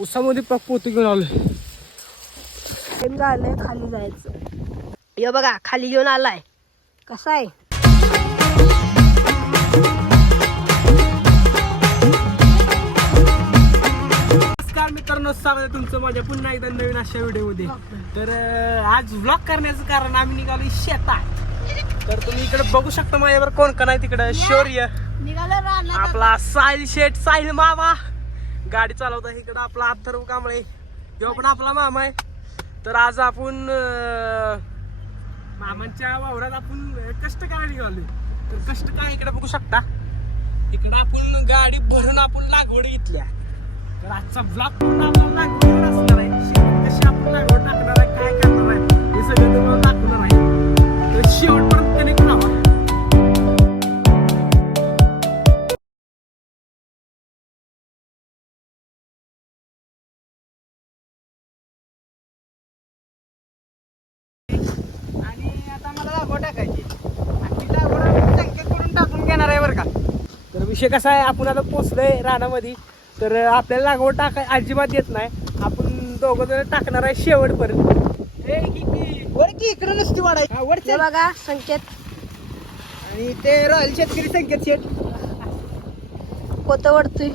उसामध्ये पाक पोती घेऊन आलोय. खाली जायचं. हे बघा खाली घेऊन आलाय. कसा आहे? नमस्कार मित्रांनो स्वागत आहे तुमचं माझ्या पुन्हा एकदा नवीन अशा व्हिडिओमध्ये तर आज व्लॉग करण्याचं कारण आम्ही निघालो शेतात. तर तुम्ही इकडे बघू शकता माझ्यावर कोण कोण आहे तिकडे? शौर्य. आपला साहिल शेठ साहिल मामा. गाडी चालवता इकडं आपला अथर्व कांबळे किंवा पण आपला मामा आहे. तर आज आपण मामांच्या वावरात आपण कष्ट काय निघालोय तर कष्ट काय इकडे बघू शकता? इकडं आपण गाडी भरून आपण लागवड घेतल्या. तर आजचा ब्लॉग पूर्ण आपण लागवड असणार आहे. कशी आपण लागवड टाकणार विषय कसा आहे? आपण आता पोचलोय रानामध्ये. तर आपल्याला लागवड टाकाय अजिबात येत नाही. आपण दोघं जण टाकणार आहे शेवटपर्यंत वर की इकडे नुसती वाढायची. बघा संकेत. आणि ते रॉयल शेतकरी संकेत शेठ पोतं वडतोय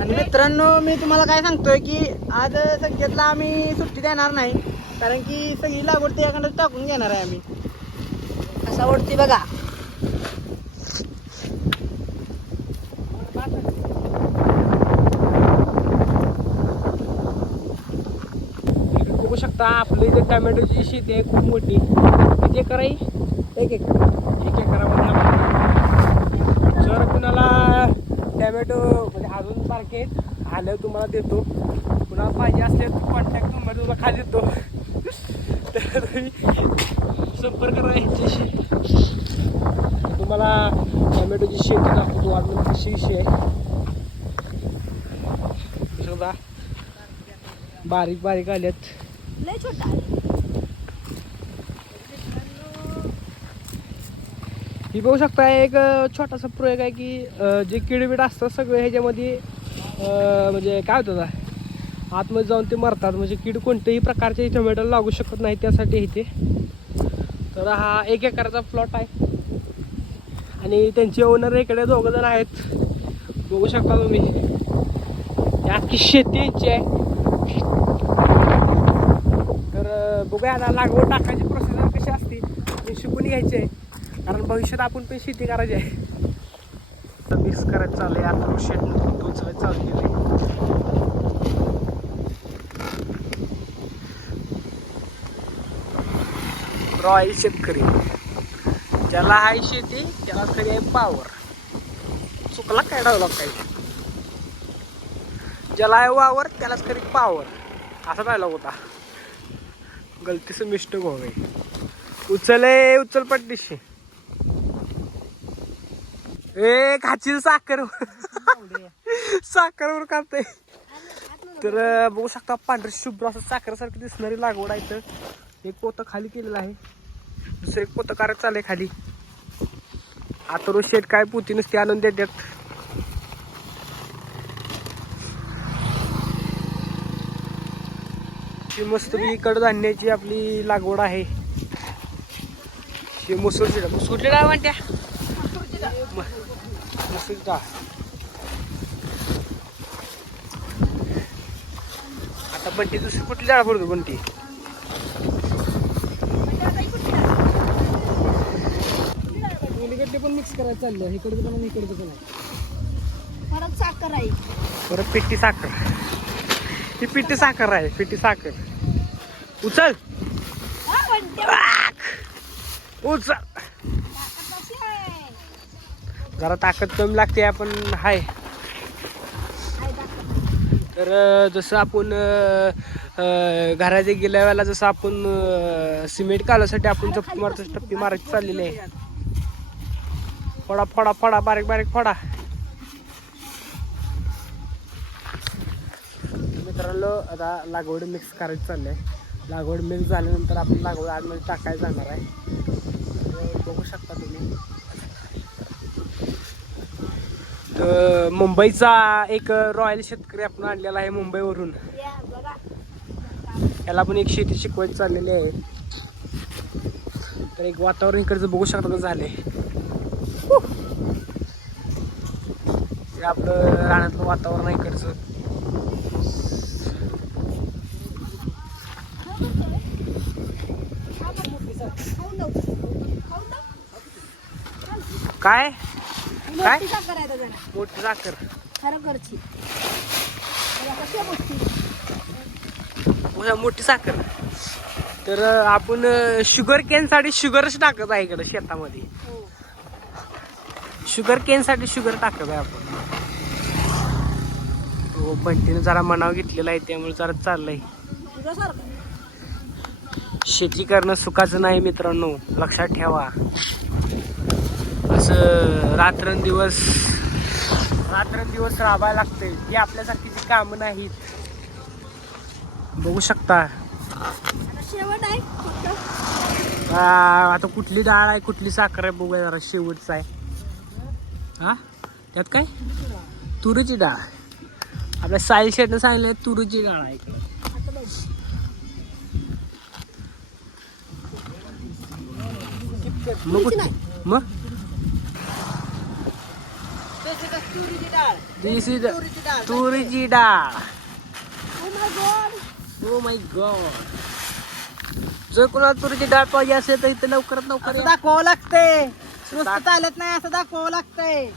आणि मित्रांनो मी तुम्हाला काय सांगतोय की आज संकेतला आम्ही सुट्टी देणार नाही. कारण की सगळी लागवड त्याकडे टाकून घेणार आहे आम्ही. कसा वडतोय बघा. शकता आपल्या इथे टोमॅटोची शेती आहे खूप मोठी किती एकर आहे एक एकर. एक एकरामध्ये जर कुणाला टोमॅटो म्हणजे अजून आहेत आल्यावर तुम्हाला देतो. कुणाला पाहिजे असले तर कॉन्टॅक्ट नंबर तुला खाली देतो. तर तुम्ही संपर्क करा यांच्याशी. तुम्हाला टोमॅटोची शेती दाखवतो म्हणजे कशी आहे. बारीक बारीक आल्यात. लय छोटा ही बघू शकता एक छोटासा प्रयोग आहे की जे किडबीड असतात सगळे ह्याच्यामध्ये म्हणजे काय होतं आतमध्ये जाऊन ते मरतात. म्हणजे कीड कोणत्याही प्रकारचे टोमॅटो लागू शकत नाही त्यासाठी इथे. तर हा एक एकराचा प्लॉट आहे. आणि त्यांचे ओनर इकडे दोघं जण आहेत. बघू शकता तुम्ही. ही अख्खी शेती यांची आहे. तर बघूया आता लागवड टाकायची प्रोसेसर कशी असते. हे शिकून घ्यायची आहे कारण भविष्यात आपण पण शेती करायची आहे. मिक्स करायचं चाललंय आता शेट उचलायचं चालू रॉयल शेतकरी. ज्याला आहे शेती त्याला खरी आहे पावर चुकला काय डावला काय? ज्याला आहे वावर त्यालाच खरी पावर असा डायलॉग होता. गलतीचं मिस्टेक हो गई उचल ए उचल पट्टीशी. ए खाची साखर. साखरवर काढते तर बघू शकता पांढरे शुभ्र असं साखरेसारखी दिसणारी लागवड आहे तर एक पोतं खाली केलेलं आहे. दुसरं एक पोतं चालू आहे खाली. आता रोज शेट काय पोती नुसती आणून देतात ही मस्त कडधान्याची आपली लागवड आहे. ही मसूरची डाळ. मसूरची डाळ म्हणत्या. म- मसूरची डाळ. आता बंटी दुसरी कुठली डाळ पडतो बंटी? पण मिक्स करायचं चाललं. इकडचं पण इकडचं पण परत साखर आहे. परत पिट्टी साखर. ही पिठी साखर आहे पिट्टी साखर. उचल. उचल. जरा ताकद कमी लागते आपण हाय. तर जसं आपण घराच्या गेल्या वेळेला जसं आपण सिमेंट काढण्यासाठी आपण चप्पी मारतो टप्पी मारायची चाललेली. आहे फोडा फोडा फोडा बारीक बारीक फोडा. मित्रांनो आता लागवड मिक्स करायची चाललंय लागवड मिक्स झाल्यानंतर आपण लागवड आतमध्ये टाकायला जाणार आहे. बघू शकता तुम्ही. तर मुंबईचा एक रॉयल शेतकरी आपण आणलेला आहे मुंबईवरून. याला पण एक शेती शिकवायची चाललेली आहे. तर एक वातावरण इकडचं बघू शकता झाले ते आपलं राहण्यातलं वातावरण इकडचं. काय? काय? मोठी साखर मोठी साखर. तर आपण शुगर केन साठी शुगरच टाकत आहे इकडे शेतामध्ये. शुगर केन साठी शुगर टाकत आहे आपण. हो बंटीने जरा मनाव घेतलेला आहे त्यामुळे जरा चाललंय. शेती करणं सुखाचं नाही मित्रांनो. लक्षात ठेवा. असं रात्रंदिवस रात्रंदिवस राबायला लागते. ही आपल्यासारखीची कामं नाहीत. बघू शकता. शेवट आहे. आता कुठली डाळ आहे कुठली साखर आहे बघूया जरा शेवटचा आहे. हा? त्यात काय? तुरीची डाळ. आपल्या साई शेटनं सांगितलं तुरीची डाळ आहे. मग कुठली? नाही. मग तुरीची डाळ This is the- तुरीची डाळ तुरीची डाळ Oh my God. Oh my God जर कोणाला तुरीची डाळ पाहिजे असेल तर इथे लवकरात लवकर असं या. दाखवावं लागतंय नुसतं चालत नाही असं दाखवावं लागतंय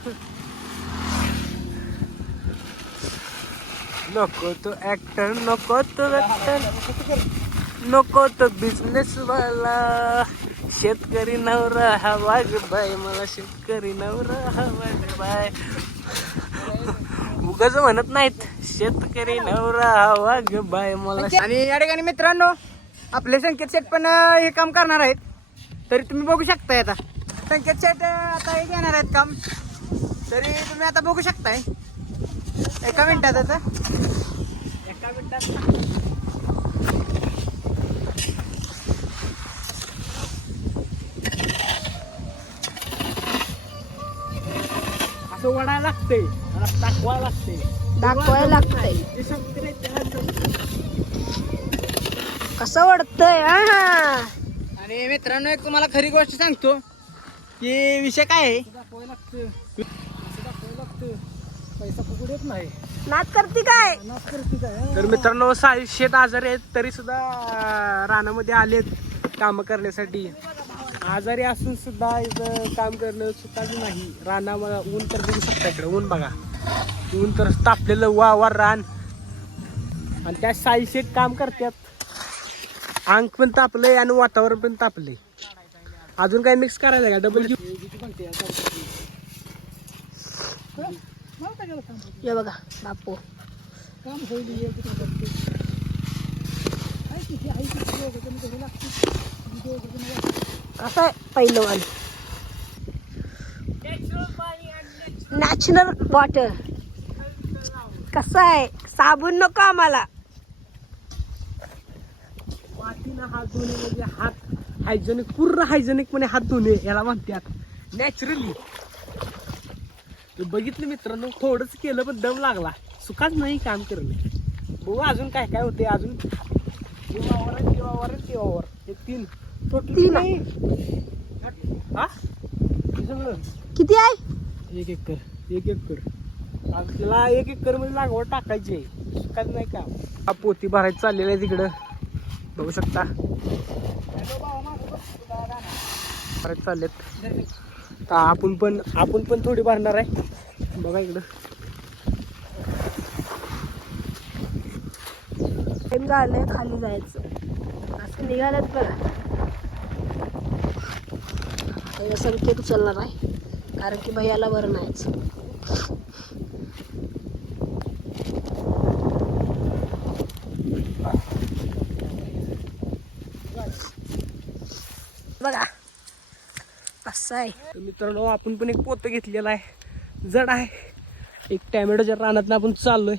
नको तो ऍक्टर नको तो ऍक्टर नको तो बिझनेस वाला शेतकरी नवरा हवा ग बाय मला शेतकरी नवरा हवा ग बाय उगाच म्हणत नाहीत शेतकरी नवरा हवा ग बाय मला आणि या ठिकाणी मित्रांनो आपले संकेत शेट पण हे काम करणार आहेत. तरी तुम्ही बघू शकताय आता. संकेत शेट आता हे घेणार आहेत काम. तरी तुम्ही आता बघू शकताय. एका मिनिटात आता. एका मिनिटात वडायला लागते. टाकवा लागते. दाखवायला लागतंय. कसं वाटतंय हा आणि मित्रांनो एक तुम्हाला खरी गोष्ट सांगतो. की विषय काय आहे? दाखवायला लागतं. दाखवायला लागतं. पैसा नाही. नाच करते काय? तर मित्रांनो साई शेत आजारी आहेत तरी सुद्धा रानामध्ये आलेत काम करण्यासाठी. आजारी असून सुद्धा इथं काम करणं सुद्धा नाही. रानामध्ये ऊन तर बघू शकता इकडे ऊन बघा. ऊन तर तापलेलं वावर रान. आणि त्या साईशेत काम करतात. अंग पण तापलंय आणि वातावरण पण तापलंय. अजून काय मिक्स करायला का? डबल ये बघा बापू. कसं आहे पहिलवान नॅचरल वॉटर कसं आहे? साबण नको आम्हाला. मातीनं हात धुणे म्हणजे हात हायजेनिक पूर्ण हायजेनिकपणे म्हणजे हात धुणे याला म्हणतात नॅचरली बघितलं मित्रांनो थोडंच केलं पण दम लागला. सुखाच नाही काम करणे. बघू अजून काय काय होते अजून. देवावर आहे, देवावर हे तीन. टोटल तीन नाही. हा? हे सगळं. किती आहे? एक एकर एक एकर. आपल्याला एक एकरमध्ये लागवड टाकायची आहे. नाही काम हा पोती भरायची चाललेलं आहे तिकडं. बघू शकता. भरायचे चाललेत. तर आपण पण आपण पण थोडी भरणार आहे. बघा इकडं. झालंय खाली जायचं. असं निघालत बघा. आता संकेत उचलणार आहे. कारण की भैयाला बरं नाहीच बघा. असं आहे. मित्रांनो आपण पण एक पोतं घेतलेला आहे. जड आहे. एक टॅमॅटोच्या रानात आपण चाललोय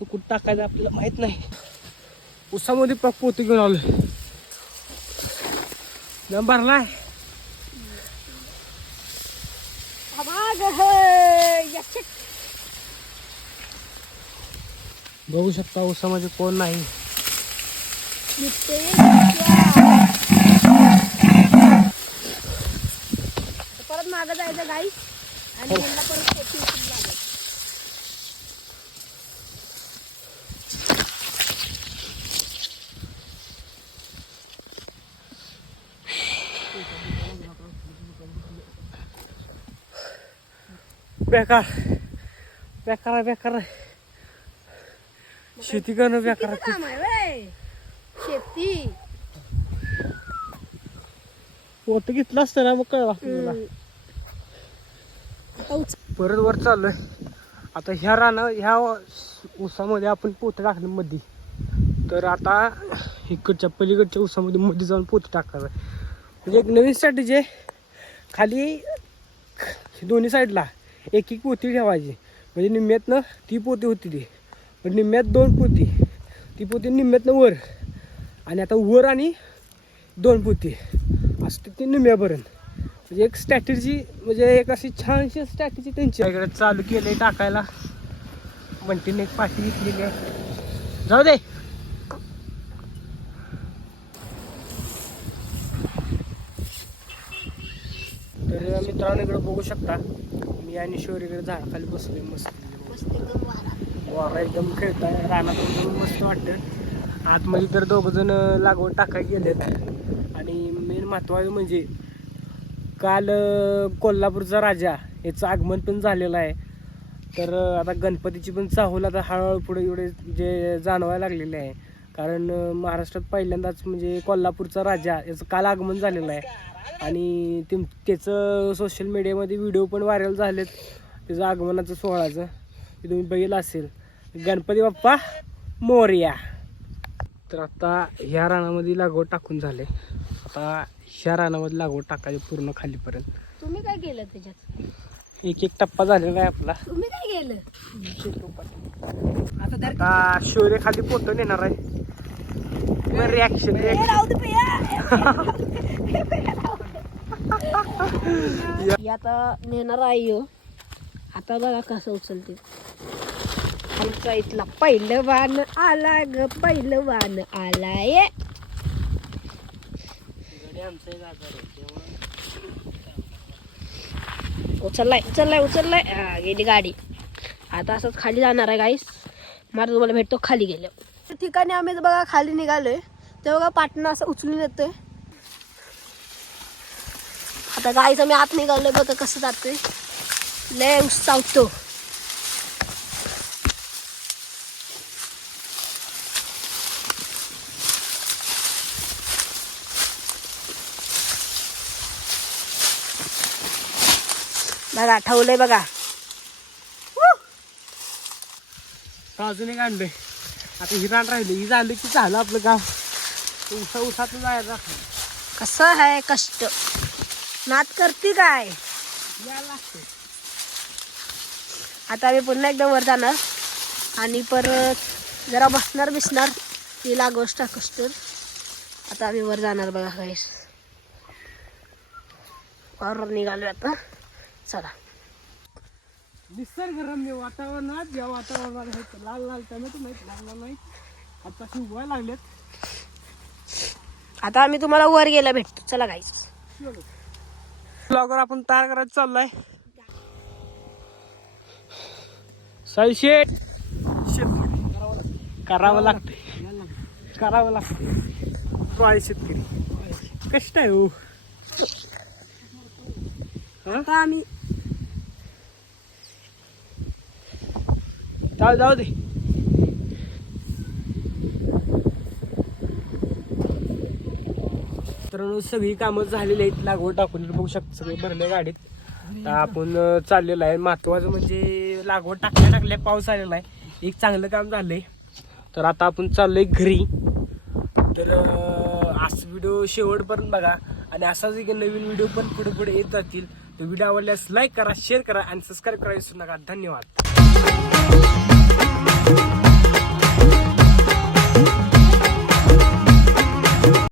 तो कुठं टाकायचा आपल्याला माहीत नाही. उसामध्ये पा पोतं घेऊन आलोय. भरला भरलाय आवाज है, याचे बघू शकता उसामध्ये कोण नाही. परत मागं जायचं गाई आणि ह्यांना परत. बेकार बेकार बेकार शेती करणं बेकार काम आहे व्हय. शेती. पोत घेतलं असतं ना मग कळलं असतं उच- परत वर चाललोय. आता ह्या राना ह्या ऊसामध्ये आपण पोतं टाकलं मध्ये तर आता इकडच्या पलीकडच्या ऊसामध्ये मध्ये जाऊन पोतं टाकायचं म्हणजे एक नवीन स्ट्रॅटेजी आहे. खाली दोन्ही साईडला एक एक पोती ठेवायची. म्हणजे निम्म्यातनं ती पोती होती ती. निम्म्यात दोन पोती. ती पोती निम्म्यातनं वर आणि आता वर आणि दोन पोती. असते ती निम्म्यापर्यंत. म्हणजे एक स्ट्रॅटेजी म्हणजे एक अशी छानशी स्ट्रॅटेजी त्यांची. इकडे चालू केलंय टाकायला. म्हणतीने एक पाठी घेतलेली आहे. जाऊ दे. तर मित्रांनो इकडे बघू शकता. मी आणि शोरीकडे झाडाखाली बसलोय मस्त. मस्त वारा. एकदम खेळताय रानात मस्त वाटतं आतमध्ये तर दोघ जण लागवड टाकायला गेलेत. आणि मेन महत्वाचं म्हणजे काल कोल्हापूरचा राजा याचं आगमन पण झालेलं आहे. तर आता गणपतीची पण चाहूल आता हळूहळू पुढे एवढे जे जाणवायला लागलेले आहे. कारण महाराष्ट्रात पहिल्यांदाच म्हणजे कोल्हापूरचा राजा याचं काल आगमन झालेलं आहे. आणि ते त्याचं सोशल मीडियामध्ये व्हिडिओ पण व्हायरल झालेत. त्याचं आगमनाचं सोहळाचं. ते तुम्ही बघितलं असेल. गणपती बाप्पा मोरया. तर आता ह्या रानामध्ये लागवड टाकून झाले. आता ह्या रानामध्ये लागवड टाकायची पूर्ण खालीपर्यंत. तुम्ही काय केलं त्याच्यात? एक एक टप्पा झालेला आहे आपला. तुम्ही काय केलं? आता शोरे खाली फोटो नेणार आहे. रिॲक्शन आता नेणार आहे ह्यो. आता बघा कसं उचलते. आमचा इथला पहिलं वान आला ग पहिलं वान आलाय उचललाय उचललाय उचललाय. गेली गाडी. आता असंच खाली जाणार आहे गाईस मला तुम्हाला भेटतो खाली गेल्यावर. ठिकाणी आम्ही बघा खाली निघालोय. ते बघा पाटणं असं उचलून येतोय. आता गाईच आम्ही आत निघालोय बघा कसं जातोय. लय ऊस चावतो बघा. ठेवलंय बघा अजून एक आणलंय आता ही रान राहिली. ही झाली की झालं आपलं गाव. उसा उसात जायचं आपलं. कसं आहे कष्ट. नात करते काय? आता आम्ही पुन्हा एकदा वर जाणार. आणि परत जरा बसणार बिसणार ती लागवड टाकस्तर आता आम्ही वर जाणार बघा वर निघालो आता. चला. निसर्गरम्य वातावरणात या वातावरणात आहेत लाल लाल टमॅटो नाहीत लाल लाल नाहीत. आता शिवाय लागलेत. आता आम्ही तुम्हाला वर गेला भेटतो. चला गाईस ब्लॉगर आपण तयार करायचं चाललाय. साई शेट करावं लागतंय. करावं लागतंय. तो आहे शेतकरी. कष्ट आहे हो. आता आम्ही जाऊ जाऊ दे. तर सगळी कामं झालेली आहेत. लागवड टाकून बघू शकतो सगळे भरले गाडीत. आता आपण चाललेलं आहे. महत्वाचं म्हणजे लागवड टाकल्या टाकल्या पाऊस आलेला आहे. एक चांगलं काम झालंय. तर आता आपण चाललोय घरी. तर आज व्हिडिओ शेवटपर्यंत बघा. आणि असाच एक नवीन व्हिडिओ पण पुढे पुढे येत जातील तर व्हिडिओ आवडल्यास लाईक करा शेअर करा आणि सबस्क्राईब करा विसरू नका. धन्यवाद. Thank you.